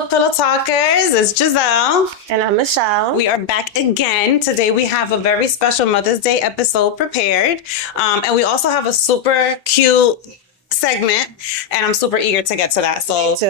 to Pillow Talkers. It's Giselle. And I'm Michelle. We are back again. Today we have a very special Mother's Day episode prepared. And we also have a super cute segment, and I'm super eager to get to that. So let's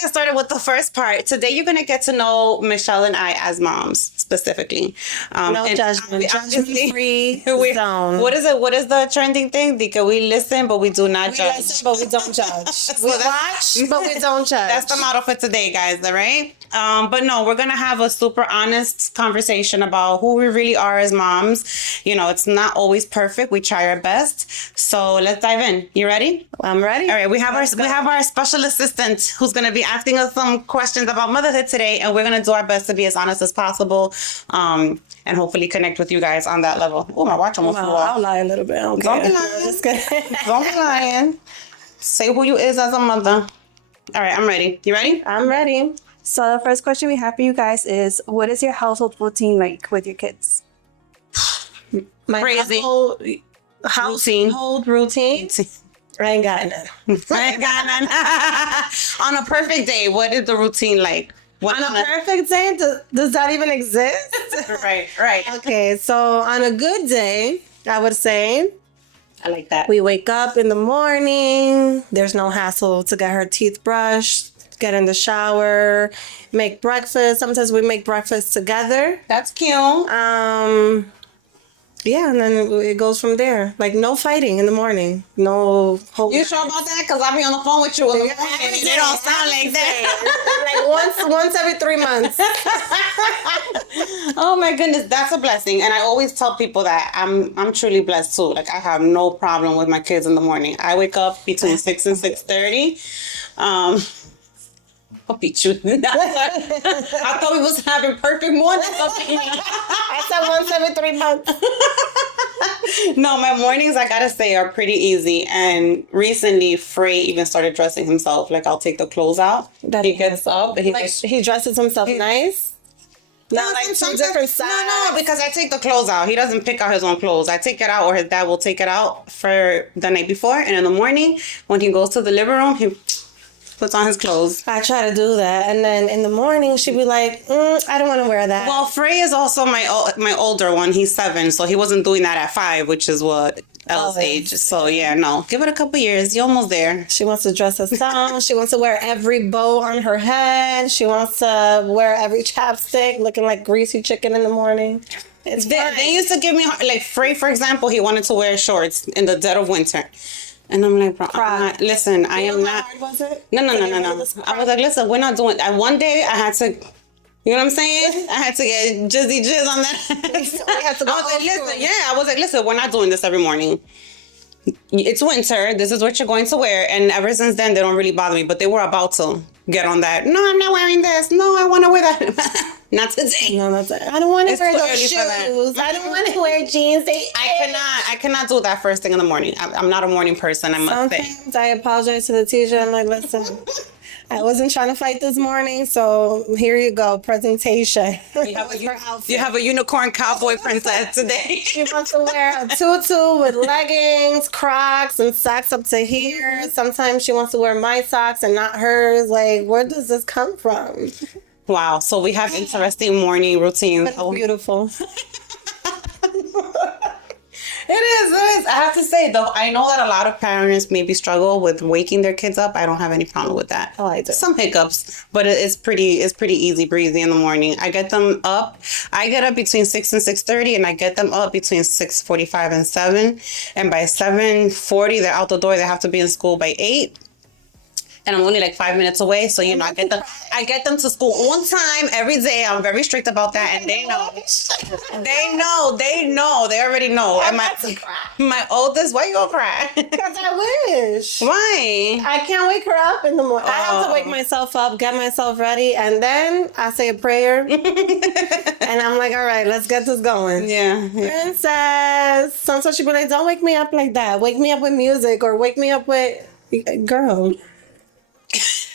get started with the first part. Today you're gonna get to know Michelle and I as moms specifically. No judgment. Judgment-free zone. What is it? What is the trending thing? Because we listen, but we do not judge. We listen, but we don't judge. We watch, but we don't judge. That's the motto for today, guys. All right. But no, we're gonna have a super honest conversation about who we really are as moms. You know, it's not always perfect. We try our best. So let's dive in. You ready? I'm ready. All right, we have our special assistant who's going to be asking us some questions about motherhood today, and we're going to do our best to be as honest as possible, and hopefully connect with you guys on that level. Oh, my watch almost flew off. I'll lie a little bit. Okay. Don't be lying. Just kidding. Don't be lying. Say who you is as a mother. All right, I'm ready. You ready? I'm ready. So the first question we have for you guys is, what is your household routine like with your kids? My Crazy. household routine. I ain't got none. On a perfect day, what is the routine like? On a perfect day, does that even exist? Right. Okay, so on a good day, I would say, I like that. we wake up in the morning. There's no hassle to get her teeth brushed, get in the shower, make breakfast. Sometimes we make breakfast together. That's cute. Yeah, and then it goes from there. Like, no fighting in the morning. No whole. You sure about that? Because I'll be on the phone with you in the morning and it don't sound like that. Like once every 3 months. Oh my goodness, that's a blessing. And I always tell people that I'm truly blessed too. Like, I have no problem with my kids in the morning. I wake up between 6 and 6:30. I'll beat you. I thought we was having perfect mornings. I said once every 3 months. No, my mornings, I gotta say, are pretty easy. And recently, Frey even started dressing himself. Like, I'll take the clothes out. He gets up. And he dresses himself nice. No, like some different size. No, because I take the clothes out. He doesn't pick out his own clothes. I take it out, or his dad will take it out for the night before. And in the morning, when he goes to the living room, he puts on his clothes. I try to do that, and then in the morning she'd be like, I don't want to wear that. Well, Frey is also my older one. He's 7, so he wasn't doing that at 5, which is what Elle's age. So yeah, no, give it a couple years. You're almost there. She wants to dress us down. She wants to wear every bow on her head. She wants to wear every chapstick, looking like greasy chicken in the morning. They used to give me, like, Frey, for example, he wanted to wear shorts in the dead of winter. And I'm like, bro, listen, I am not. How hard was it? No. I was like, listen, we're not doing that. One day I had to, you know what I'm saying? I had to get jizz on that. I was like, listen, we're not doing this every morning. It's winter. This is what you're going to wear. And ever since then, they don't really bother me. But they were about to get on that. No, I'm not wearing this. No, I want to wear that. Not today. No, not today. I don't want to wear those shoes. I don't want to wear jeans. I cannot do that first thing in the morning. I'm not a morning person, I must say. Sometimes I apologize to the teacher. I'm like, listen, I wasn't trying to fight this morning, so here you go, presentation. You have a unicorn cowboy princess today. She wants to wear a tutu with leggings, Crocs, and socks up to here. Sometimes she wants to wear my socks and not hers. Like, where does this come from? Wow, so we have interesting morning routines. But it's beautiful. It is. I have to say, though, I know that a lot of parents maybe struggle with waking their kids up. I don't have any problem with that. Oh, I do. Some hiccups, but it's pretty easy breezy in the morning. I get them up. I get up between 6 and 6:30, and I get them up between 6:45 and 7. And by 7:40, they're out the door. They have to be in school by 8. And I'm only like 5 minutes away, so I get them to school on time every day. I'm very strict about that, and they know. They already know. And my oldest, why you gonna cry? Because I wish. Why? I can't wake her up in the morning. I have to wake myself up, get myself ready, and then I say a prayer. And I'm like, all right, let's get this going. Yeah. Princess. Sometimes she'll be like, don't wake me up like that. Wake me up with music, or wake me up with, girl.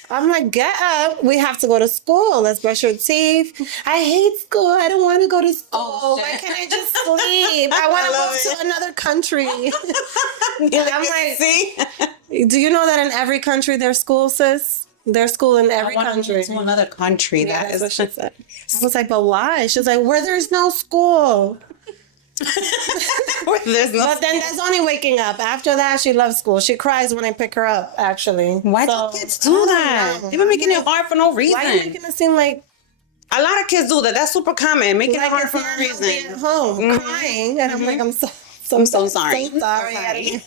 I'm like, get up. We have to go to school. Let's brush your teeth. I hate school. I don't want to go to school. Why can't I just sleep? I want to go to another country. I'm like, see? Do you know that in every country there's schools, sis? There's school in every I country. to another country. Yeah, That that's is what she said. I was like, but why? She's like, where there's no school. There's no. But then that's only waking up. After that, she loves school. She cries when I pick her up, actually. Why do kids do that? They've been making it hard for no reason. Why are you making it seem like a lot of kids do that? That's super common. Making it hard it's for not no healthy reason. at home, crying, and I'm like, I'm so I'm so sorry. So sorry.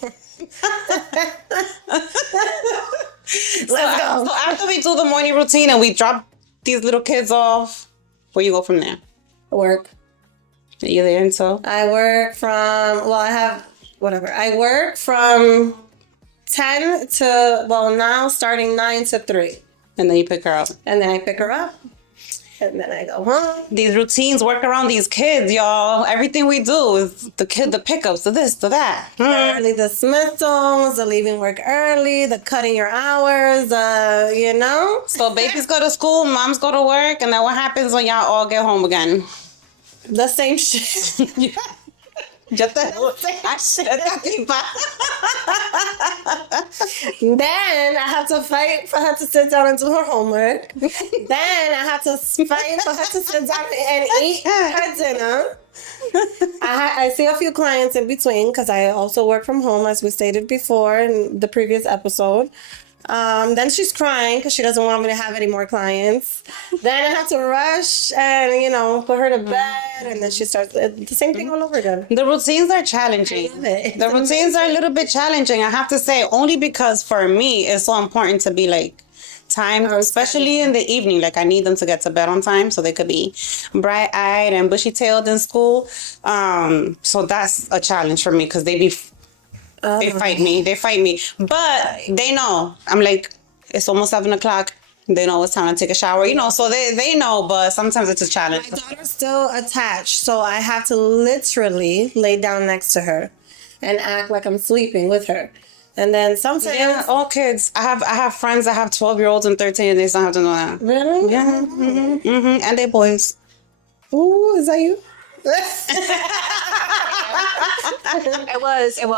Let's go. So after we do the morning routine and we drop these little kids off, where you go from there? Work. Are you there until? I work from, I work from 10 to, now starting 9 to 3. And then you pick her up. And then I pick her up. And then I go home. These routines work around these kids, y'all. Everything we do is the pickups, the this, the that. The early dismissals, the leaving work early, the cutting your hours, So babies go to school, moms go to work, and then what happens when y'all all get home again? The same shit. Then I have to fight for her to sit down and do her homework. Then I have to fight for her to sit down and eat her dinner. I see a few clients in between because I also work from home, as we stated before in the previous episode. Then she's crying because she doesn't want me to have any more clients. Then I have to rush and, put her to bed. And then she starts the same thing all over again. The routines are challenging. The routines are a little bit challenging, I have to say, only because for me, it's so important to be like time, especially in the evening. Like I need them to get to bed on time so they could be bright-eyed and bushy-tailed in school. So that's a challenge for me because they fight me. But they know. I'm like, it's almost 7 o'clock. They know it's time to take a shower, so they know, but sometimes it's a challenge. My daughter's still attached, so I have to literally lay down next to her and act like I'm sleeping with her. And then sometimes all kids. I have friends that have 12-year-olds and 13 and they still have to know that. Really? Yeah. And they boys. Ooh, is that you? It was. For a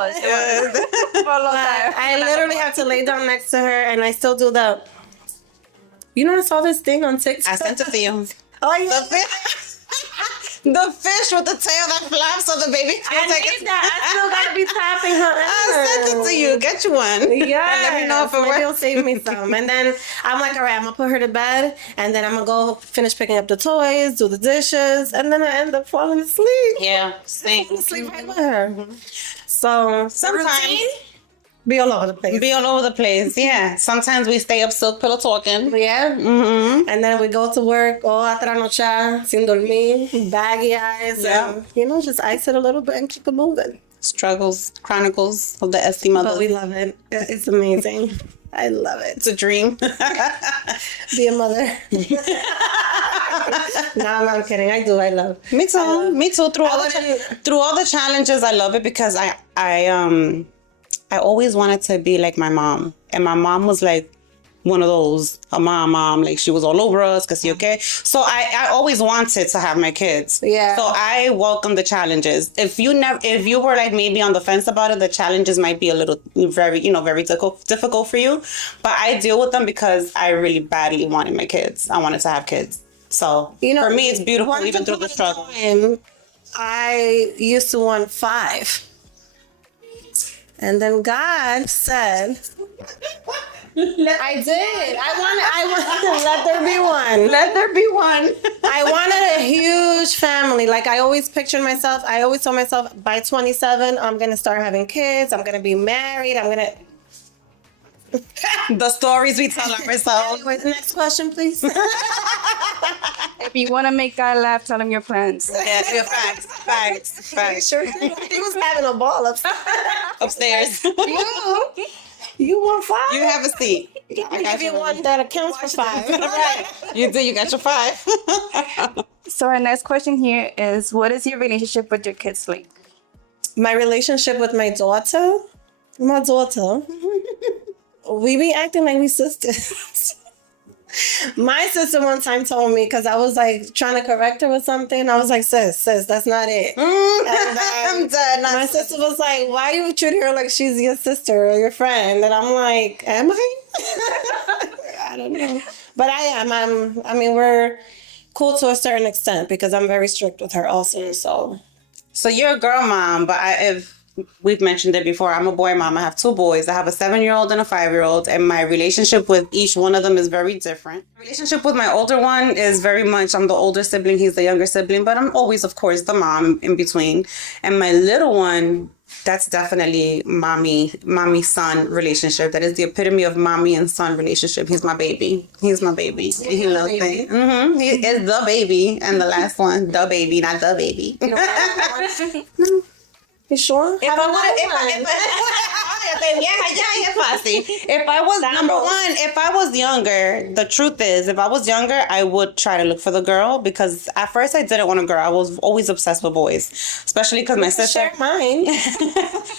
long time. I literally have to lay down next to her, and I still do that. I saw this thing on TikTok. I sent it to you. Oh, yeah. The fish with the tail that flaps so the baby can take it. I still gotta be tapping her. I sent it to you. Get you one. Yeah. And let me know if it Maybe works. you'll save me some. And then I'm like, all right, I'm gonna put her to bed, and then I'm gonna go finish picking up the toys, do the dishes, and then I end up falling asleep. Yeah, same. Sleep right with her. So Sometimes be all over the place. Yeah. Sometimes we stay up silk pillow talking. Yeah. Mm-hmm. And then we go to work all atranochada, sin dormir, baggy eyes, Yeah. and, just ice it a little bit and keep it moving. Struggles, chronicles of the SD mother. But we love it. It's amazing. I love it. It's a dream. Be a mother. No, I'm kidding. I do. I love. Me too. Me too. Through all the challenges, I love it because I always wanted to be like my mom, and my mom was like one of those a mom. Like she was all over us. Cause you okay. So I always wanted to have my kids. Yeah. So I welcome the challenges. If you were like maybe on the fence about it, the challenges might be a little very difficult for you. But I deal with them because I really badly wanted my kids. I wanted to have kids. So for me, it's beautiful even through the struggle. I used to want 5. And then God said, I did. I wanted let there be one. Let there be one. I wanted a huge family. Like I always pictured myself. I always told myself by 27, I'm going to start having kids. I'm going to be married. I'm going to. The stories we tell ourselves. Anyways, next question, please. If you want to make God laugh, tell him your plans. Yeah, facts. Sure. He was having a ball Upstairs. You want 5? You have a seat. I give you one that accounts for 5. Right. You do. You got your 5. So our next question here is, what is your relationship with your kids like? My relationship with my daughter. We be acting like we sisters. My sister one time told me, because I was like trying to correct her with something. I was like, sis, that's not it. I'm done. My sister was like, why you treat her like she's your sister or your friend? And I'm like, am I? I don't know. But I am. I mean, we're cool to a certain extent because I'm very strict with her also. So you're a girl mom, but if we've mentioned it before, I'm a boy mom. I have 2 boys. I have a 7-year-old and a 5-year-old, and my relationship with each one of them is very different. Relationship with my older one is very much, I'm the older sibling, he's the younger sibling, but I'm always, of course, the mom in between. And my little one, that's definitely mommy-son relationship. That is the epitome of mommy and son relationship. He's my baby. He's my baby. He loves me. Mm-hmm. He is the baby. And the last one, the baby, not the baby. You sure? If I was number one, if I was younger, the truth is, if I was younger, I would try to look for the girl, because at first I didn't want a girl. I was always obsessed with boys, especially because my sister. Share mine.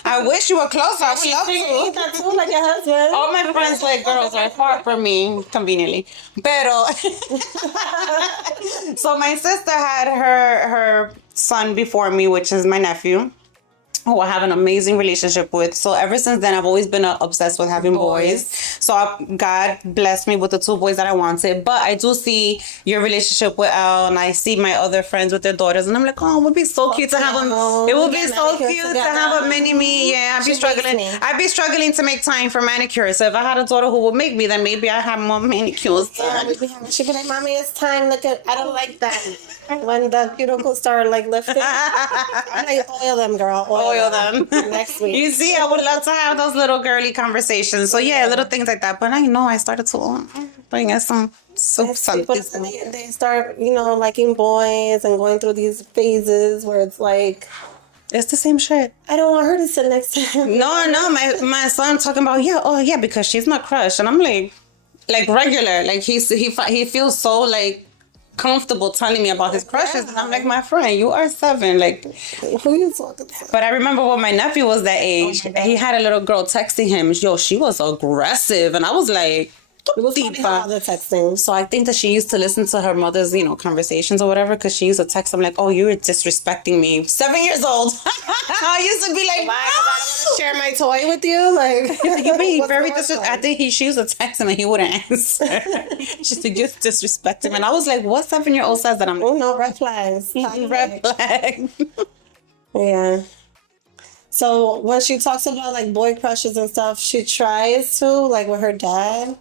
I wish you were closer. I would love to. That too, like your husband. All my friends like girls are far from me, conveniently. Pero so my sister had her son before me, which is my nephew, who I have an amazing relationship with. So ever since then, I've always been obsessed with having boys. So God blessed me with the 2 boys that I wanted. But I do see your relationship with Elle, and I see my other friends with their daughters, and I'm like, oh, it would be so cute to have them. It would be so cute to have a mini me. Yeah, I'd be struggling to make time for manicure. So if I had a daughter who would make me, then maybe I have more manicures. Yeah, she'd be like, Mommy, it's time. Look at, I don't like that. When the cuticles start like lifting, I'm like, oil them, girl. Oil them. Next week. You see, I would love to have those little girly conversations. So yeah, little things like that. But I know I started to bring us some something. They start, liking boys and going through these phases where it's like, it's the same shit. I don't want her to sit next to him. No, my son talking about, because she's my crush, and I'm like regular, like he feels so like comfortable telling me about his crushes, and I'm like, my friend, you are 7, like, who you talking to? But I remember when my nephew was that age, he had a little girl texting him, she was aggressive, and I was like, texting. So I think that she used to listen to her mother's, conversations or whatever, because she used to text him like, oh, you're disrespecting me. 7 years old. I used to be like, why? Because I don't want to share my toy with you. Like, you being very disrespectful. I think she used to text him and he wouldn't answer. She said, you disrespect him. And I was like, what 7-year-old says that? I'm like, oh no, red flags. Red flag. Yeah. So when she talks about like boy crushes and stuff, she tries to, like with her dad.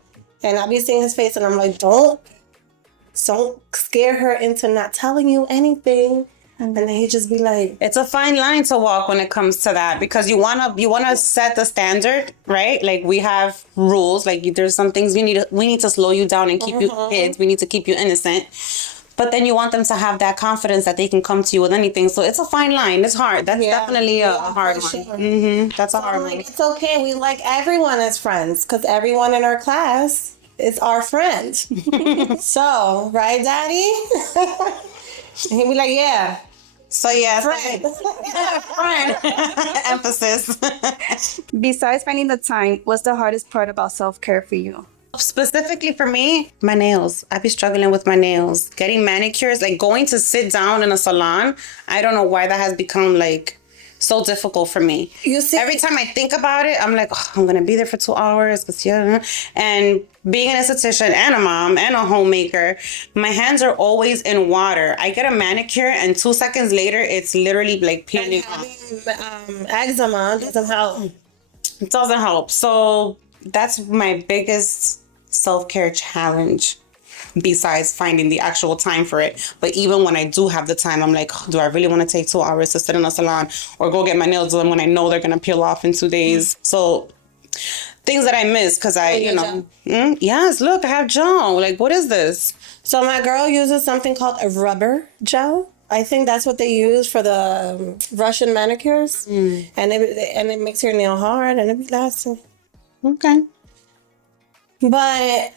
And I be seeing his face, and I'm like, don't scare her into not telling you anything. And then he just be like, it's a fine line to walk when it comes to that, because you wanna set the standard, right? Like, we have rules. Like, there's some things we need to slow you down and keep you kids. We need to keep you innocent. But then you want them to have that confidence that they can come to you with anything. So it's a fine line. It's hard. That's definitely a hard one. Sure. Mm-hmm. That's a hard one. It's okay. We like everyone as friends, because everyone in our class is our friend. So, right, Daddy? And he'd be like, yeah. So, yeah. Friend. Friend. Emphasis. Besides finding the time, what's the hardest part about self-care for you? Specifically for me, my nails. I be struggling with my nails. Getting manicures, like going to sit down in a salon. I don't know why that has become like so difficult for me. You see, every time I think about it, I'm like, I'm going to be there for 2 hours. And being an esthetician and a mom and a homemaker, my hands are always in water. I get a manicure and 2 seconds later, it's literally like peeling off. Eczema doesn't help. It doesn't help. So that's my biggest self-care challenge, besides finding the actual time for it. But even when I do have the time, I'm like, do I really want to take 2 hours to sit in a salon or go get my nails done when I know they're going to peel off in 2 days? So things that I miss because yes, look, I have gel. Like, what is this? So my girl uses something called a rubber gel. I think that's what they use for the Russian manicures. And it makes your nail hard and it be lasting. Okay. But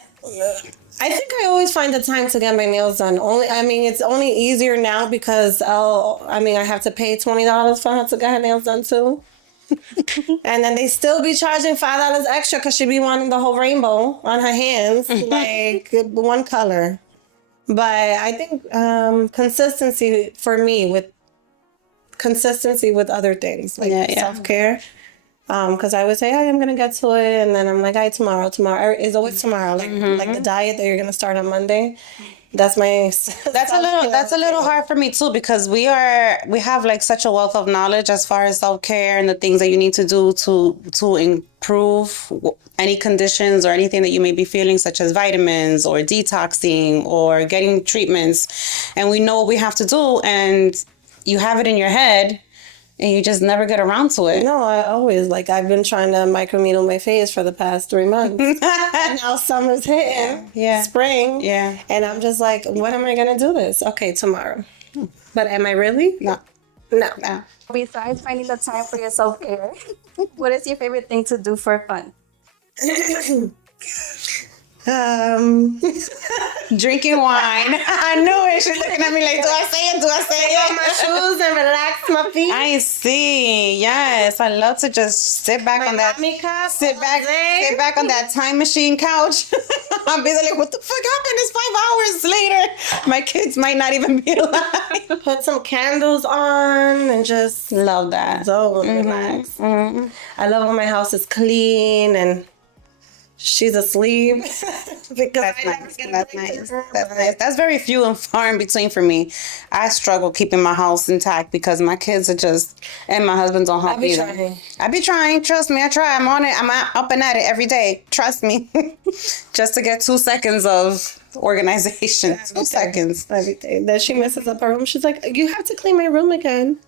I think I always find the time to get my nails done. It's only easier now because I have to pay $20 for her to get her nails done too. And then they still be charging $5 extra because she be wanting the whole rainbow on her hands, like one color. But I think consistency for me with other things, like self-care. Because I would say, hey, I'm going to get to it. And then I'm like, hey, tomorrow. It's always tomorrow. Like the diet that you're going to start on Monday. That's my... That's a little hard for me too, because we have like such a wealth of knowledge as far as self-care and the things that you need to do to improve any conditions or anything that you may be feeling, such as vitamins or detoxing or getting treatments. And we know what we have to do, and you have it in your head and you just never get around to it. No, I always, like, I've been trying to microneedle my face for the past 3 months. And now summer's hitting. Yeah. Spring. Yeah. And I'm just like, when am I going to do this? Okay, tomorrow. But am I really? No. No. Besides finding the time for your self-care, what is your favorite thing to do for fun? Drinking wine. I knew it. She's looking at me like, do I say it? Take off my shoes and relax my feet. I see. Yes, I love to just sit back on that. Sit back on that time machine couch. I'll be like, what the fuck happened? It's 5 hours later. My kids might not even be alive. Put some candles on and just Love that. relax. Mm-hmm. I love when my house is clean and she's asleep. Because That's nice. That's very few and far in between for me. I struggle keeping my house intact because my kids are just, and my husband don't help either. I be trying. Trust me, I try. I'm on it. I'm up and at it every day. Trust me. Just to get 2 seconds of organization. 2 seconds. Every day. Then she messes up her room. She's like, you have to clean my room again.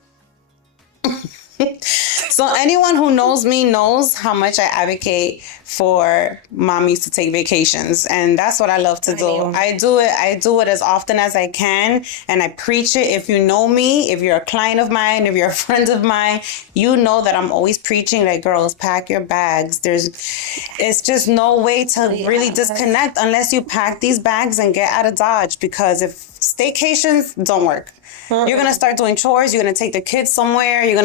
So anyone who knows me knows how much I advocate for mommies to take vacations, and that's what I love to do. I do it as often as I can, and I preach it. If you know me, if you're a client of mine, if you're a friend of mine, you know that I'm always preaching like, girls, pack your bags. It's just no way to really disconnect unless you pack these bags and get out of Dodge, because if staycations don't work. You're going to start doing chores. You're going to take the kids somewhere. You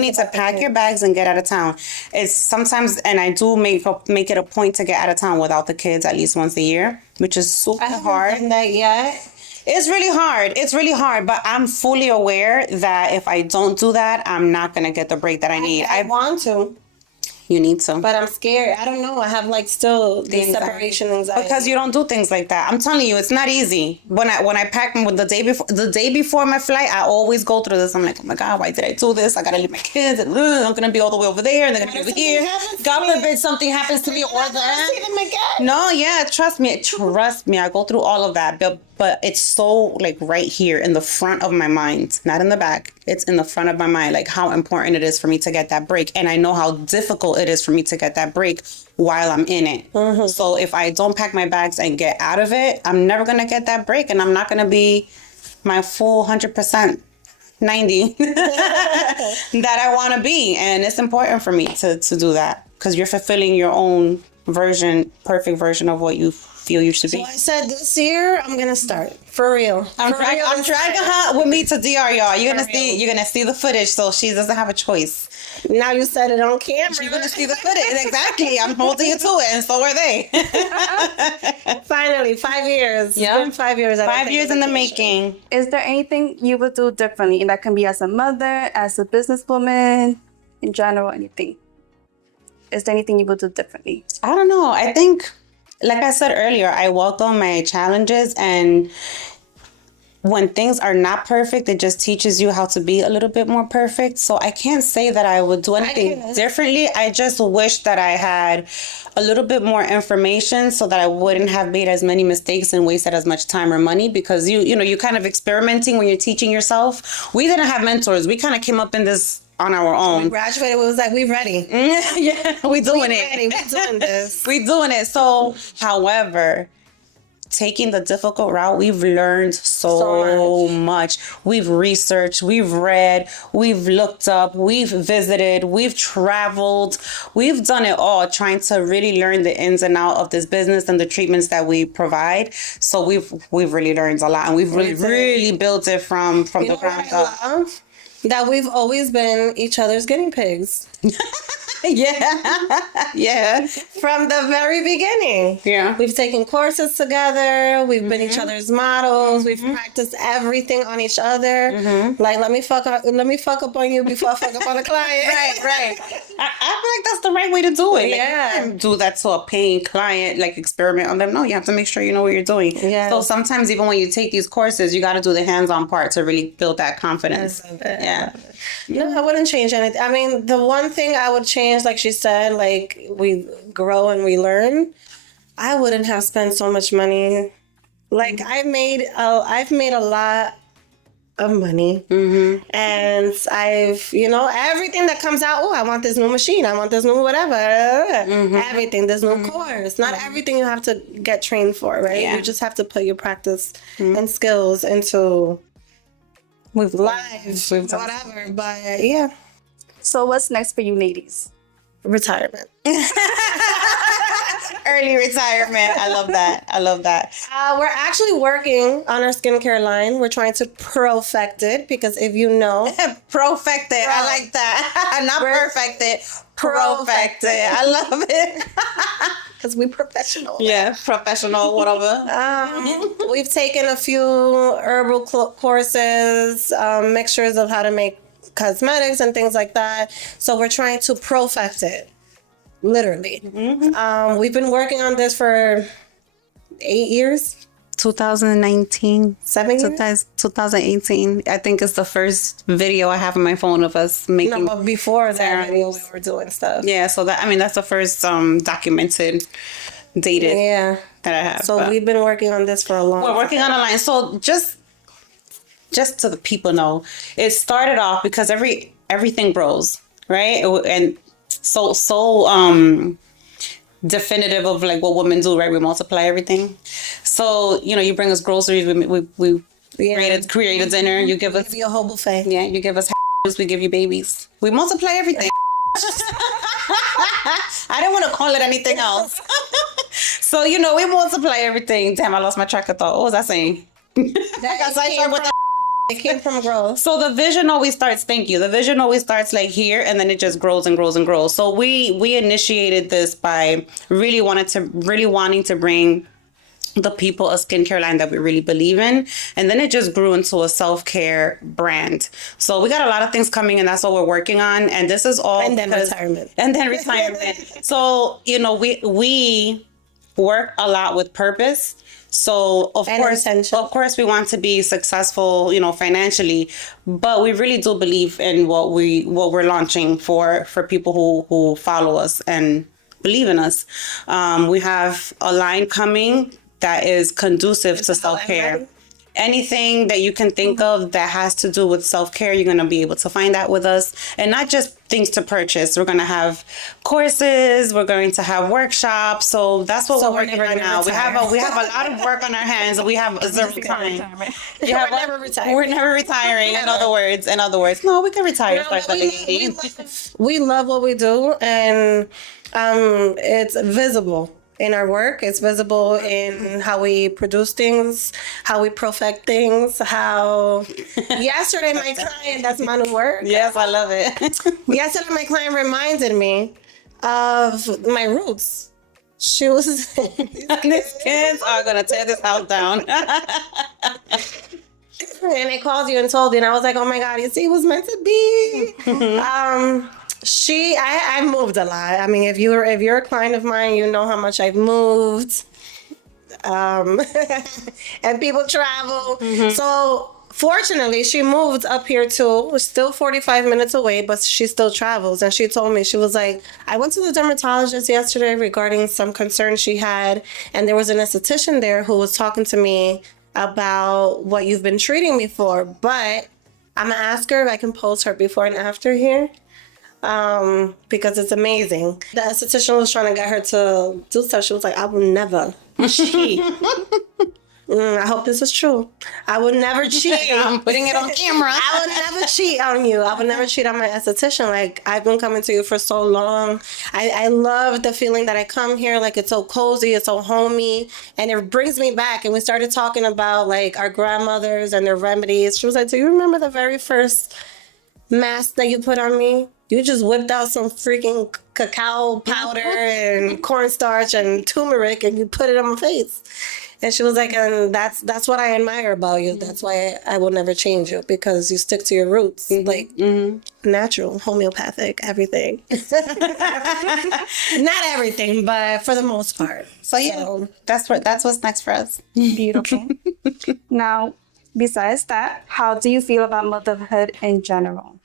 need to pack your bags and get out of town. It's sometimes, and I do make it a point to get out of town without the kids at least once a year, which is super hard. I haven't done that yet. It's really hard, but I'm fully aware that if I don't do that, I'm not going to get the break that I need. I want to. You need to. But I'm scared. I don't know. I have like still the separation anxiety. Because you don't do things like that. I'm telling you, it's not easy. When I pack them the day before my flight, I always go through this. I'm like, oh my God, why did I do this? I gotta leave my kids. And, I'm gonna be all the way over there, and they're gonna be over here. God forbid something happens to me or that. No, yeah, trust me. I go through all of that, but it's so like right here in the front of my mind, not in the back. It's in the front of my mind, like how important it is for me to get that break. And I know how difficult it is for me to get that break while I'm in it. Mm-hmm. So if I don't pack my bags and get out of it, I'm never going to get that break. And I'm not going to be my full 100%, 90 that I want to be. And it's important for me to do that, because you're fulfilling your own perfect version of what you feel you should be. So I said this year I'm gonna start for real. I'm dragging her with me to DR, y'all. You're gonna see the footage, so she doesn't have a choice. Now you said it on camera. You're gonna see the footage. Exactly. I'm holding you to it, and so are they. Finally, 5 years. Yeah, it's been 5 years. 5 years in the making. Is there anything you would do differently? And that can be as a mother, as a businesswoman, in general, anything. Is there anything you would do differently? I don't know. I think, like I said earlier, I welcome my challenges, and when things are not perfect, it just teaches you how to be a little bit more perfect. So I can't say that I would do anything differently. I just wish that I had a little bit more information so that I wouldn't have made as many mistakes and wasted as much time or money, because you're kind of experimenting when you're teaching yourself. We didn't have mentors. We kind of came up in this on our own. We graduated. It was like, we ready. Yeah, we doing it. We doing this. We doing it. So, however, taking the difficult route, we've learned so much. We've researched, we've read, we've looked up, we've visited, we've traveled, we've done it all, trying to really learn the ins and outs of this business and the treatments that we provide. So we've really learned a lot, and we've really built it from the ground up. That we've always been each other's guinea pigs. Yeah. Yeah. From the very beginning. Yeah. We've taken courses together. We've been each other's models. We've practiced everything on each other. Like, let me fuck up on you before I fuck up on a client. Right. I feel like that's the right way to do it. Like, Yeah. you can't do that to a paying client, like experiment on them. No, you have to make sure you know what you're doing. Yeah. So sometimes even when you take these courses, you got to do the hands-on part to really build that confidence. I love it. Yeah. No, I wouldn't change anything. I mean, the one thing I would change, like she said, like we grow and we learn. I wouldn't have spent so much money. Like I've made a lot of money, and I've everything that comes out. Oh, I want this new machine. I want this new whatever. Everything. This new course. Not everything you have to get trained for, right? Yeah. You just have to put your practice and skills into. With lives, whatever, but yeah. So what's next for you ladies? Retirement. Early retirement. I love that. We're actually working on our skincare line. We're trying to perfect it because if you know, Perfect it. I like that. Not perfect it. Perfect it. I love it. because we professional. Yeah, professional, whatever. We've taken a few herbal courses, mixtures of how to make cosmetics and things like that. So we're trying to perfect it, literally. We've been working on this for 8 years. 2019. 7 years? 2018. I think it's the first video I have on my phone of us making. No, but before that video, we were doing stuff. Yeah, so that's the first documented, dated that I have. So we've been working on this for a long time. We're working on a line. So just so the people know, it started off because everything grows, right? And so definitive of like what women do, right? We multiply everything. So, you bring us groceries, we create a dinner, you give us a whole buffet. Yeah, you give us we give you babies. We multiply everything. I didn't want to call it anything else. So, we multiply everything. Damn, I lost my track of thought. What was I saying? It came from growth. So the vision always starts, thank you. The vision always starts like here, and then it just grows and grows and grows. So we initiated this by really wanting to bring the people a skincare line that we really believe in. And then it just grew into a self-care brand. So we got a lot of things coming, and that's what we're working on. And this is all retirement. And then retirement. So, we work a lot with purpose. So of course we want to be successful, financially, but we really do believe in what we're launching for people who follow us and believe in us. We have a line coming that is conducive to self-care. Anything that you can think of that has to do with self-care, you're going to be able to find that with us. And not just things to purchase. We're going to have courses. We're going to have workshops. So that's what we're working on now. We have a lot of work on our hands. We have zero time. We're never retiring. In other words, no, we can retire. We love what we do, and it's visible in our work. It's visible in how we produce things, how we perfect things, how yesterday my client, that's my new word. Yes, I love it. Yesterday my client reminded me of my roots. She was these kids are gonna tear this house down. And they called you and told you, and I was like, oh my God, you see, it was meant to be. I moved a lot. I mean, if you're a client of mine, you know how much I've moved. And people travel. So fortunately, she moved up here too. We're still 45 minutes away, but she still travels. And she told me, she was like, I went to the dermatologist yesterday regarding some concerns she had. And there was an esthetician there who was talking to me about what you've been treating me for. But I'm going to ask her if I can post her before and after here. Because it's amazing. The esthetician was trying to get her to do stuff. She was like, I will never cheat. I hope this is true. I would never cheat. I'm putting it on camera. I would never cheat on you. I would never cheat on my esthetician. Like, I've been coming to you for so long. I love the feeling that I come here. Like, it's so cozy. It's so homey. And it brings me back. And we started talking about, like, our grandmothers and their remedies. She was like, do you remember the very first mask that you put on me? You just whipped out some freaking cacao powder and cornstarch and turmeric and you put it on my face. And she was like, and that's what I admire about you. That's why I will never change you, because you stick to your roots. Like, natural, homeopathic, everything. Not everything, but for the most part. So yeah, that's what's next for us. Beautiful. Now, besides that, how do you feel about motherhood in general?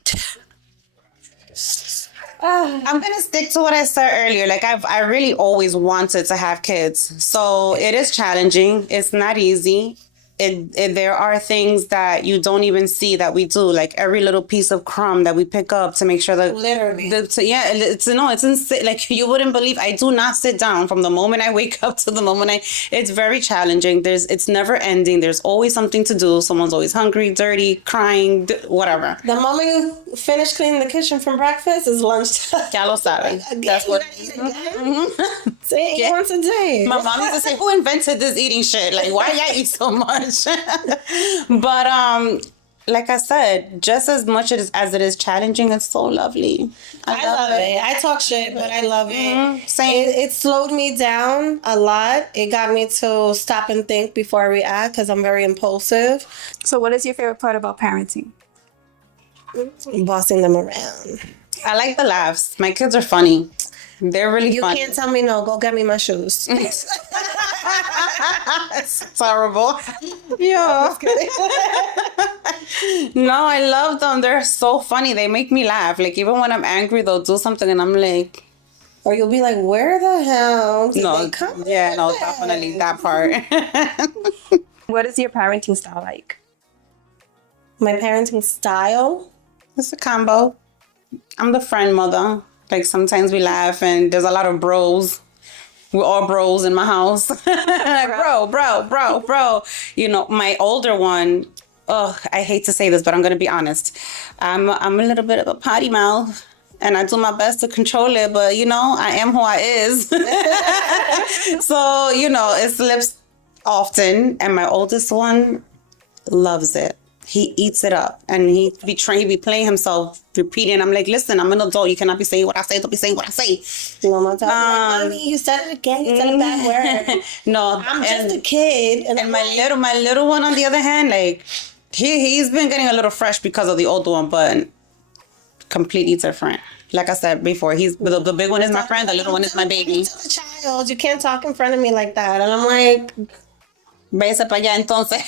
I'm gonna stick to what I said earlier. Like I really always wanted to have kids, so it is challenging. It's not easy. There are things that you don't even see that we do, like every little piece of crumb that we pick up to make sure that Literally. it's insane. Like you wouldn't believe. I do not sit down from the moment I wake up to the moment it's very challenging. It's never ending. There's always something to do. Someone's always hungry, dirty, crying, whatever. The moment you finish cleaning the kitchen from breakfast is lunchtime. Ya lo saben. That's what. Say it once a day. My mom used to say, "Who invented this eating shit? Like, why y'all eat so much?" But like I said, just as much as it is challenging, it's so lovely. I love it. I talk shit, but I love it. Same. It slowed me down a lot. It got me to stop and think before I react, because I'm very impulsive. So what is your favorite part about parenting? Bossing them around. I like the laughs. My kids are funny. They're really You funny. can't tell me no. Go get me my shoes. It's horrible. Yeah. No, I love them. They're so funny. They make me laugh. Like even when I'm angry, they'll do something and I'm like, Or you'll be like, where the hell did no, they come yeah, no, from? definitely that part. What is your parenting style like? My parenting style? It's a combo. I'm the friend mother. Like sometimes we laugh and there's a lot of bros. We're all bros in my house. bro. You know, my older one, I hate to say this, but I'm going to be honest. I'm a little bit of a potty mouth and I do my best to control it, but you know, I am who I is. So, you know, it slips often. And my oldest one loves it. He eats it up and he be playing himself, repeating. I'm like, listen, I'm an adult. You cannot be saying what I say. Don't be saying what I say. Mama, Mommy, you said it again. You said a bad word. No, I'm just a kid. And my little one, on the other hand, like he's been getting a little fresh because of the older one, but completely different. Like I said before, the big one is my friend. The little one is my baby. The child, you can't talk in front of me like that. And I'm like, váyase para allá entonces.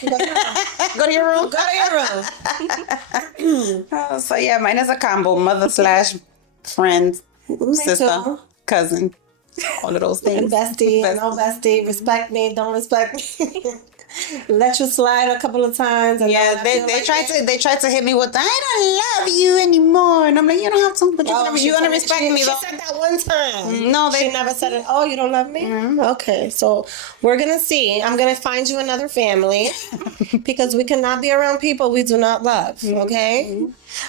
Go to your room. go to your room. So yeah, mine is a combo: mother/friend, sister, too. cousin, all of those things. Bestie, no bestie, respect me, don't respect me. Let you slide a couple of times. And Yeah, they tried to hit me with I don't love you anymore, and I'm like, you don't have to, but you're gonna respect me though. She said that one time. No, She never said it. Oh, you don't love me? Okay, so we're gonna see. I'm gonna find you another family because we cannot be around people we do not love. Okay?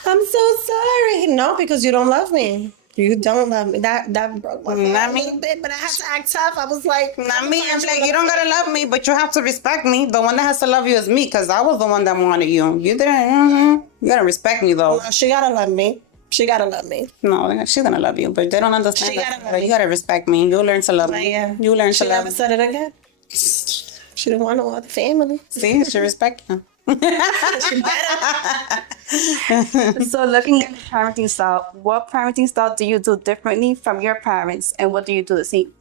I'm so sorry. No, because you don't love me. You don't love me. That broke my heart Not a me. little bit, but I had to act tough. I was like, Not me. I'm like, you don't gotta love me, but you have to respect me. The one that has to love you is me, because I was the one that wanted you. You didn't. You gotta respect me though. No, she gotta love me. She gotta love me. No, she's gonna love you, but they don't understand. She gotta love Like, you gotta respect me. You learn to love me. Yeah. You learn She to love never me. said it again. She didn't want no other family. See, she respect you. So looking at the parenting style, what parenting style do you do differently from your parents, and what do you do the same?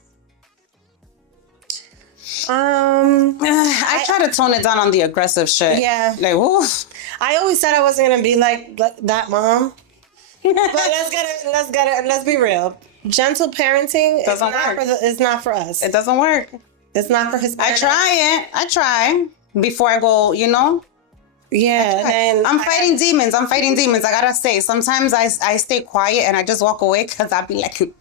I try to tone it down on the aggressive shit. Yeah. Like, woo. I always said I wasn't gonna be like that mom. But let's be real. Gentle parenting Doesn't work. It's not for us. It doesn't work. It's not for Hispanic. I try before I go, you know. Yeah, and I'm fighting demons. I gotta say, sometimes I stay quiet and I just walk away because I'll be like, don't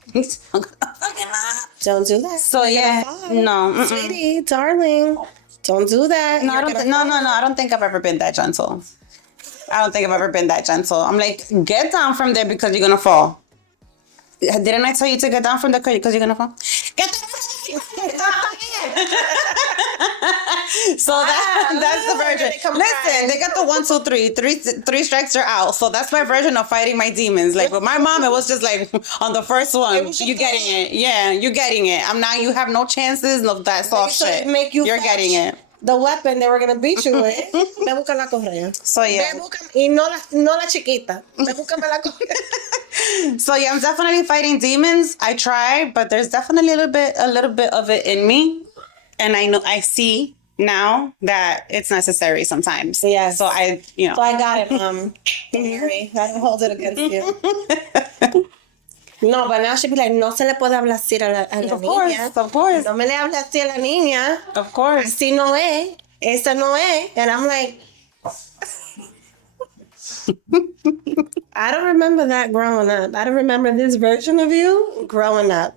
do that. so yeah, no, Sweetie, darling, don't do that. no, I don't think I've ever been that gentle. I'm like, get down from there because you're gonna fall. Didn't I tell you to get down from there because you're gonna fall? Get down. So that's the version. Listen, they got the 1, 2, 3. Three strikes are out. So that's my version of fighting my demons. Like with my mom, it was just like on the first one, you getting it. Yeah, you getting it. I'm not. You have no chances of that soft shit. You're getting it. The weapon they were gonna beat you with. Me buscan la correa. So yeah. Y no la chiquita. Me buscan la correa. So yeah, I'm definitely fighting demons. I try, but there's definitely a little bit of it in me, and I see now that it's necessary sometimes. Yeah. So I got it, Mom. Don't worry, I don't hold it against you. No, but now she'd be like, no se le puede hablar así a la niña. Of course. No me le habla así a la niña. Of course. Así no es. Esa no es. And I'm like, I don't remember that growing up. I don't remember this version of you growing up.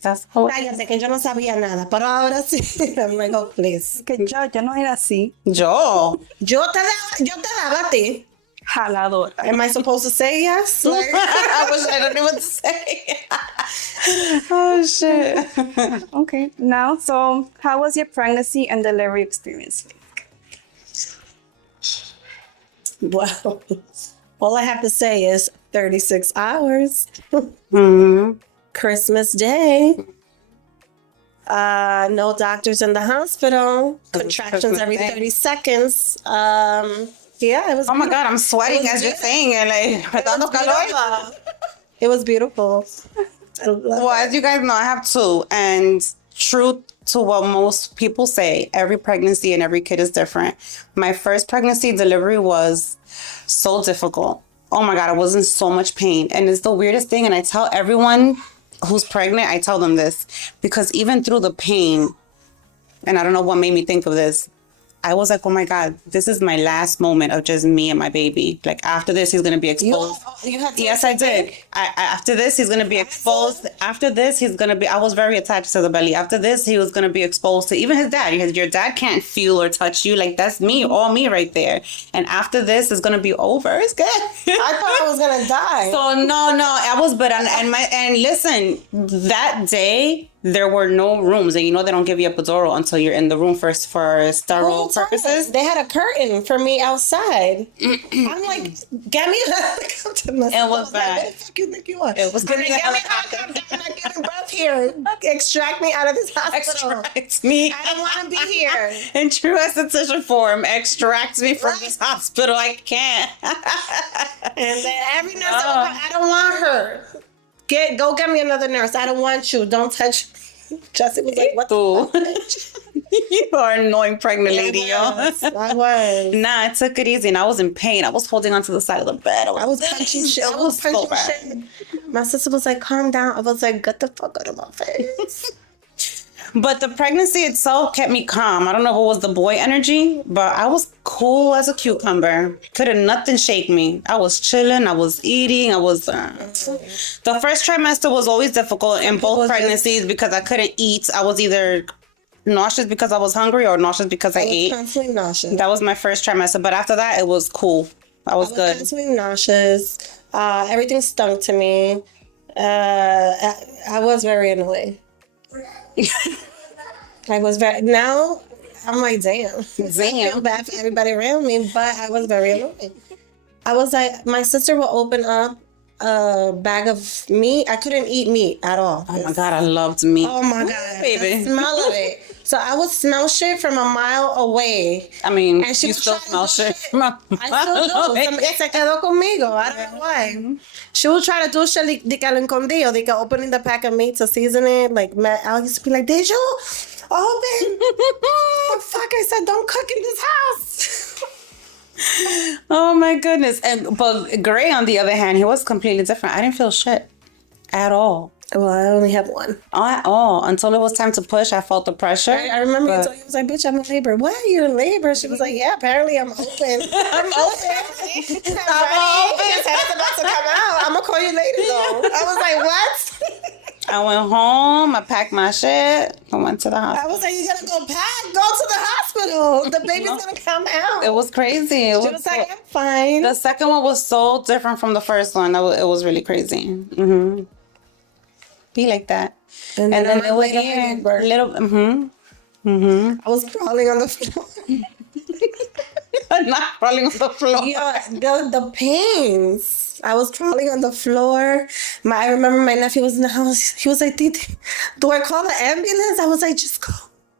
That's Cállate, que yo no sabía nada. Pero ahora sí. I'm like, oh, please. Que yo no era así. Yo te daba a ti. Jalador. Am I supposed to say yes? Like, I don't know what to say. Oh shit. Okay. Now, so how was your pregnancy and delivery experience? well, all I have to say is 36 hours. Christmas Day. No doctors in the hospital. Contractions every 30 seconds. Yeah, it was. Oh my God, I'm sweating as you're saying it. Like, it was beautiful. Well, as you guys know, I have 2, and true to what most people say, every pregnancy and every kid is different. My first pregnancy delivery was so difficult. Oh my God, I was in so much pain, and it's the weirdest thing. And I tell everyone who's pregnant, I tell them this, because even through the pain, and I don't know what made me think of this, I was like, oh my God, this is my last moment of just me and my baby. Like after this, he's going to be exposed. You had to yes, I did. After this, he's going to be exposed. After this, he's going to be, I was very attached to the belly. After this, he was going to be exposed to even his dad. Your dad can't feel or touch you. Like that's me, all me right there. And after this, it's going to be over. It's good. I thought I was going to die. So no, I was, but, and listen, that day, there were no rooms, and you know they don't give you epidural until you're in the room first for sterile purposes. They had a curtain for me outside. I'm like, get me it was bad. What the fuck you think you are? It was good. Get me out. I'm not getting breath here. Extract me out of this hospital. Extract me. I don't want to be here. In true esthetician form, extract me from this hospital. I can't. And then every nurse that would come, I don't want her. Go get me another nurse. I don't want you. Don't touch me. Jesse was like, what the You are an annoying pregnant lady, yo. I was. Nah, I took it easy and I was in pain. I was holding onto the side of the bed. I was punching shit. I was punching shit. My sister was like, calm down. I was like, get the fuck out of my face. But the pregnancy itself kept me calm. I don't know if it was the boy energy, but I was cool as a cucumber. Couldn't nothing shake me. I was chilling. I was eating. I was... The first trimester was always difficult in both pregnancies because I couldn't eat. I was either nauseous because I was hungry or nauseous because I ate. Constantly nauseous. That was my first trimester. But after that, it was cool. I was good. Constantly nauseous. Everything stunk to me. I was very annoyed. I was very... Now, I'm like, damn. I feel bad for everybody around me, but I was very annoyed. I was like, my sister will open up a bag of meat. I couldn't eat meat at all. Oh my God, I loved meat. Oh my God. Baby. The smell of it. So I would smell shit from a mile away. I mean, and she you still smell shit from a I still do. Se quedó conmigo. I don't know why. She would try to do shit de que lo escondido, de que opening the pack of meat to season it. Like, I used to be like, did you open? The fuck? I said, don't cook in this house. Oh my goodness. But Gray, on the other hand, he was completely different. I didn't feel shit at all. Well, I only have one. At all. Until it was time to push, I felt the pressure. I remember you told me, he was like, bitch, I'm in labor. What? You're in labor? She was like, yeah, apparently I'm open. I'm open. I'm open. His head's about to come out. I'm going to call you later, though. I was like, what? I went home. I packed my shit. I went to the hospital. I was like, you got to go pack. Go to the hospital. The baby's going to come out. It was crazy. She was like, I'm fine. The second one was so different from the first one. It was really crazy. Mm-hmm. Be like that. And then it was little. Mm-hmm. I was crawling on the floor. Not crawling on the floor. Yeah, the pains. I was crawling on the floor. I remember my nephew was in the house. He was like, Titi, do I call the ambulance? I was like, just go.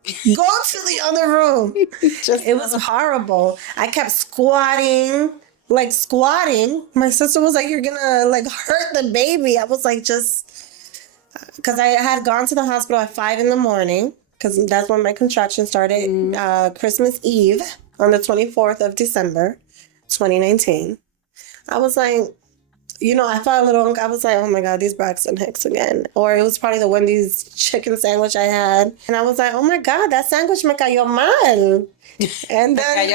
Go to the other room. It was horrible. I kept squatting. My sister was like, you're gonna like hurt the baby. I was like, because I had gone to the hospital at 5 a.m. because that's when my contraction started. Christmas Eve on the 24th of December, 2019. I was like, I felt a little, I was like, oh my God, these Braxton Hicks again. Or it was probably the Wendy's chicken sandwich I had. And I was like, oh my God, that sandwich me cayó mal. And then I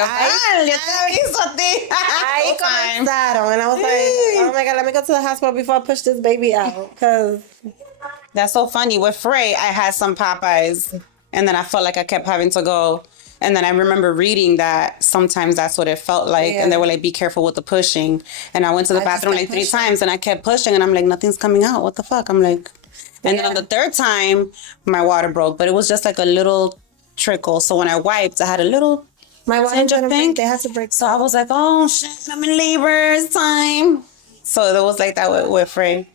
comenzaron. And I was like, oh my God, let me go to the hospital before I push this baby out. Because that's so funny. With Frey, I had some Popeyes. And then I felt like I kept having to go. And then I remember reading that sometimes that's what it felt like. Yeah. And they were like, be careful with the pushing. And I went to the bathroom like 3 times and I kept pushing and I'm like, nothing's coming out. What the fuck? I'm like, and then on the 3rd time, my water broke, but it was just like a little trickle. So when I wiped, I had a little tinge, I think. They had to break. So I was like, oh shit, I'm in labor. It's time. So it was like that with Frey.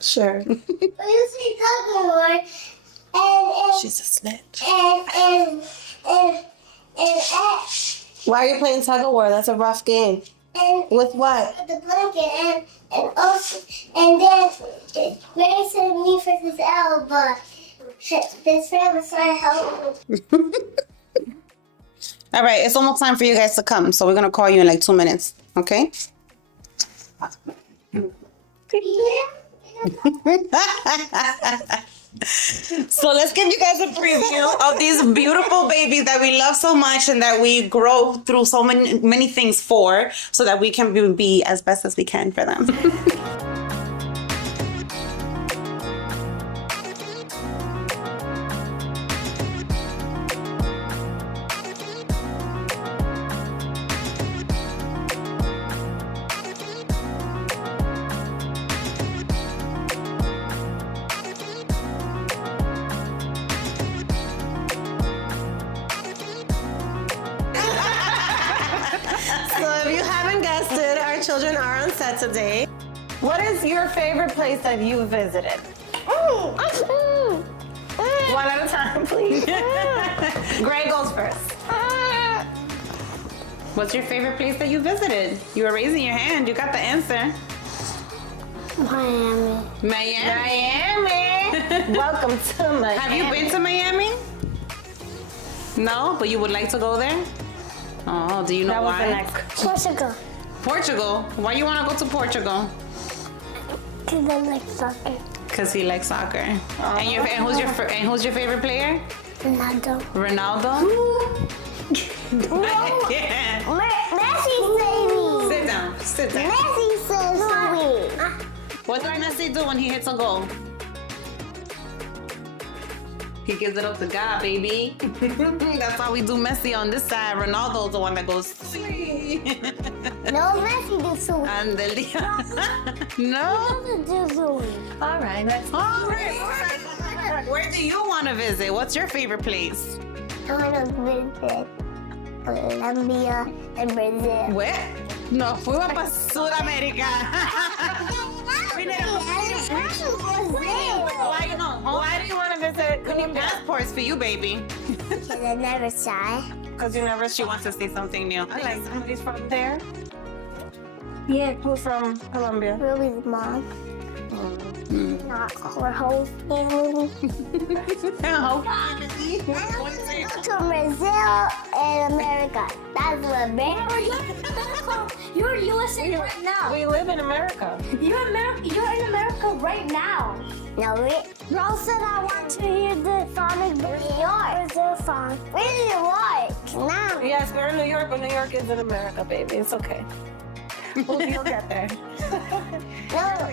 Sure. She's a snitch. Why are you playing tug of war? That's a rough game. With what? The blanket and then Ray said me for Giselle, but this friend was trying to help me. All right, it's almost time for you guys to come, so we're gonna call you in like 2 minutes, okay? So let's give you guys a preview of these beautiful babies that we love so much and that we grow through so many things for, so that we can be as best as we can for them. Children are on set today. What is your favorite place that you visited? One at a time, please. Gray goes first. What's your favorite place that you visited? You were raising your hand. You got the answer. Miami. Welcome to Miami. Have you been to Miami? No, but you would like to go there? Oh, do you know why? Portugal. Portugal? Why you want to go to Portugal? Because I like soccer. Because he likes soccer. Oh. And who's your favorite player? Ronaldo. Ronaldo? Yeah. Messi baby. Sit down. Messi so sweet. What does Messi do when he hits a goal? He gives it up to God, baby. That's how we do Messi on this side. Ronaldo's the one that goes. No, Messi did so. And no. All right. All right. Where do you want to visit? What's your favorite place? I want to visit Colombia and Brazil. Where? No, fuimos para Sudamérica. Why do you want to visit? We need passports for you, baby. Because I never shy. Because she wants to see something new. I like somebody's from there. Yeah. Who's from Colombia? Ruby's mom. Not her whole family. To Brazil and America. That's what America. You're USA right now. We live in America. You're in America right now. No, Rose said I want to hear the Sonic New York. Brazil song. We're in New York now. Yes, we're in New York, but New York is in America, baby. It's okay. You'll get there. No.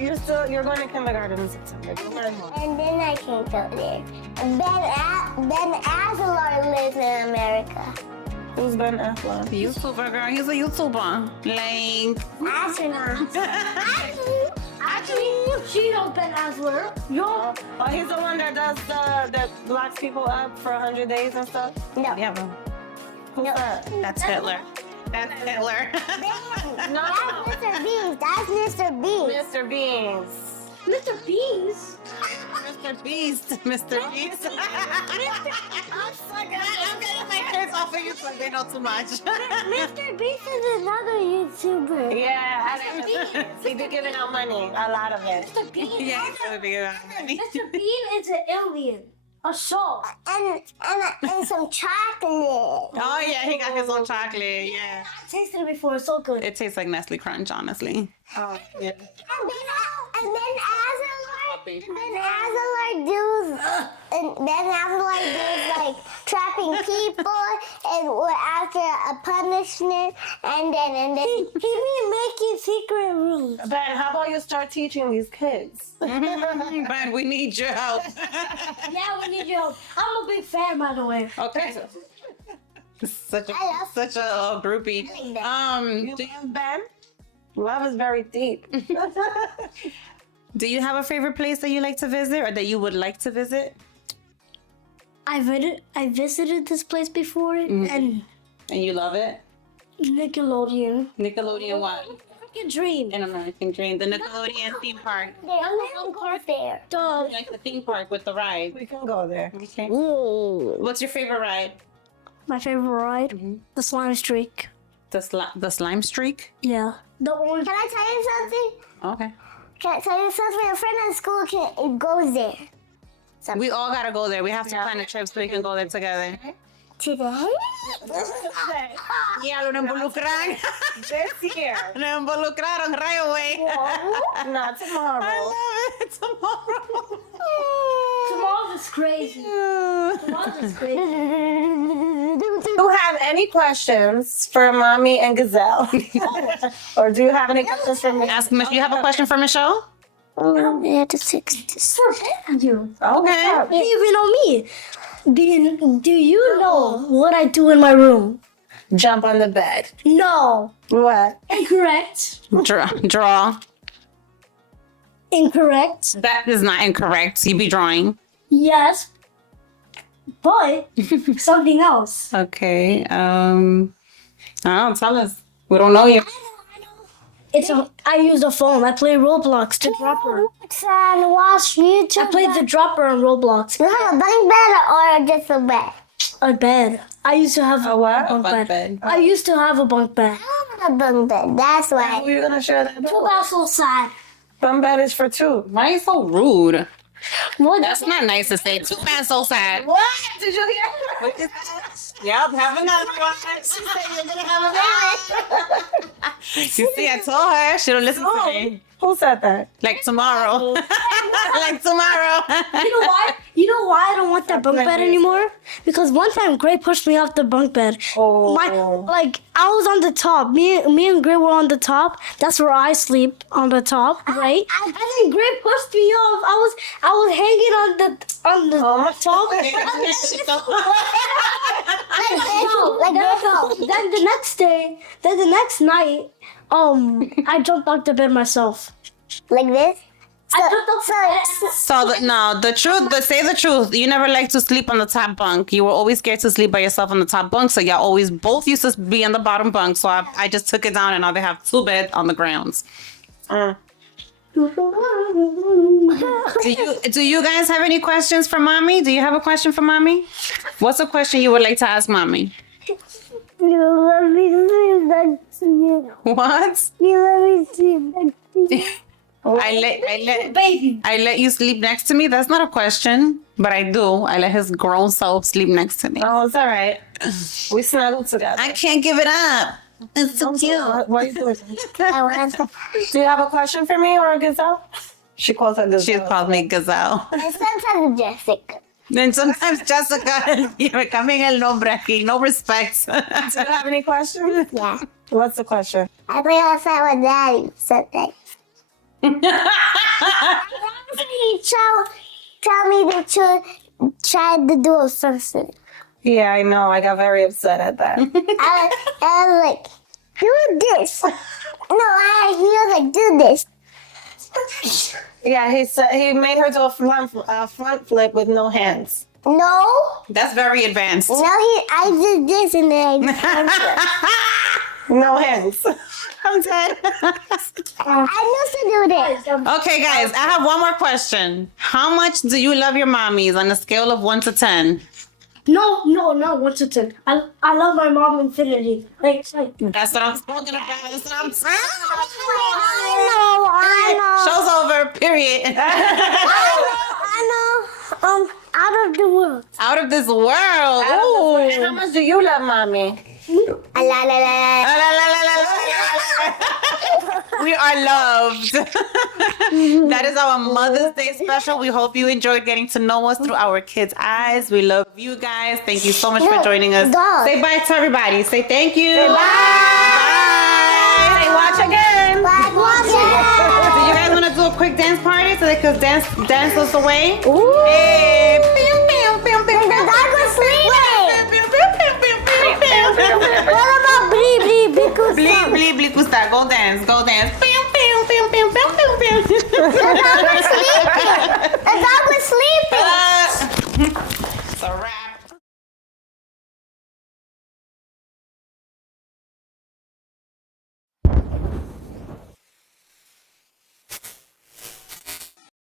You're going to kindergarten in September. You'll learn more. And then I can go there. Ben Azelard lives in America. Who's Ben Affleck? YouTuber girl. He's a YouTuber. Like astronaut. Actually, she knows Ben Asler. Oh, he's the one that does that locks people up for 100 days and stuff? No. Yeah, Who's that? that's Hitler. That's Hitler. No. That's Mr. Beast. That's Mr. Beast. Mr. Beans. Mr. Beast? Mr. Beast. Mr. Beast. I'm getting my kids off of you so they know too much. Mr. Beast is another YouTuber. Yeah, he be giving out money, a lot of it. Mr. Bean. Yeah, it's gonna be around money. Mr. Bean is an alien. A soul. And some chocolate. Oh yeah, he got his own chocolate. Yeah, I tasted it before. It's so good. it tastes like Nestle Crunch, honestly. Oh, yeah. And then Azalard does like trapping people and we're after a punishment and then he be making secret rooms. Ben, how about you start teaching these kids? Ben, we need your help. Yeah, we need your help. I'm a big fan, by the way. Okay. Such a groupie. Do you, Ben? Love is very deep. Do you have a favorite place that you like to visit or that you would like to visit? I visited this place before and And you love it? Nickelodeon. Nickelodeon what? Freaking dream. An American Dream. The Nickelodeon theme park. There's cars there. Like the theme park with the ride. We can go there. Okay. Ooh. What's your favorite ride? My favorite ride, the slime streak. The slime streak? Yeah. The orange. Can I tell you something? Okay. Can I tell you something? A friend at school goes there. We all gotta go there. We have to plan a trip so we can go there together. Today? Yeah, lo involucraron. This year. Lo involucraron right away. Not tomorrow. I love it. Tomorrow. Tomorrow's is crazy. Tomorrow's is crazy. Do you have any questions for Mommy and Giselle? Or do you have any questions for me? Ask Mich. You have a question for Michelle? Yeah, to 6. For you. Okay. You even know me. Do you know what I do in my room? Jump on the bed. No. What? Incorrect. Draw. Incorrect. That is not incorrect. You be drawing. Yes. But something else. Okay. Tell us. We don't know you. I use the phone. I play Roblox to dropper. And watch YouTube. I play the dropper on Roblox. You have a bunk bed or just a bed? A bed. I used to have A what? bunk Bunk bed. bed. I used to have a bunk bed. I have a bunk bed. That's why. We're gonna share that. That's so sad. Bunk bed is for two. Why are you so rude? What? That's not nice to say. Too bad, so sad. What? Did you hear? Yep, have another one. She said you're gonna have a baby. You see, I told her she don't listen to me. Who said that? Like tomorrow. Like tomorrow. You know why? You know why I don't want that bunk bed anymore? Because one time Gray pushed me off the bunk bed. Oh. I was on the top. Me and Gray were on the top. That's where I sleep, on the top, right? And then Gray pushed me off. I was hanging on the top. Then the next night, I jumped off the bed myself. Like this? I jumped off the truth, say the truth. You never liked to sleep on the top bunk. You were always scared to sleep by yourself on the top bunk. So y'all always both used to be on the bottom bunk. So I just took it down and now they have two beds on the grounds. Do you guys have any questions for Mommy? Do you have a question for Mommy? What's a question you would like to ask Mommy? You let me sleep next to you. What? You let me sleep next to you. I let you sleep next to me. That's not a question, but I do. I let his grown self sleep next to me. Oh, it's all right. We snuggle together. I can't give it up. It's so cute. What are you doing? Do you have a question for me or Giselle? She calls her Giselle. She calls me Gazelle. And sometimes Jessica. Then sometimes Jessica, y me cambian el nombre aquí. No respect. Do you have any questions? Yeah. What's the question? I play outside with Daddy sometimes. He tell me to try to do something. Yeah, I know. I got very upset at that. I was like, do this. No, he was like, do this. Yeah, he made her do a front flip with no hands. No. That's very advanced. No, I did this and then No hands. I'm dead. I used to do this. Okay, guys, I have one more question. How much do you love your mommies on a scale of 1 to 10? No, not 1 to 10. I love my mom infinity. Like That's what I'm talking about. That's what I'm saying. I know. Show's over, period. I know. Out of the world. Out of this world. Ooh. And how much do you love mommy? La la la la. We are loved. That is our Mother's Day special. We hope you enjoyed getting to know us through our kids' eyes. We love you guys. Thank you so much for joining us. Dog. Say bye to everybody. Say thank you. Bye. Hey, watch again. Watch Do you guys want to do a quick dance party so they could dance us away? Ooh. Hey. Pew, pew, pew, pew, The pew. dog was sleeping. Pew, pew, pew, pew, pew, pew. What about blee blee because Blee, blee, blee, kusta. Go dance. Go dance. Pew, pew, pew, pew, pew, pew, pew. the dog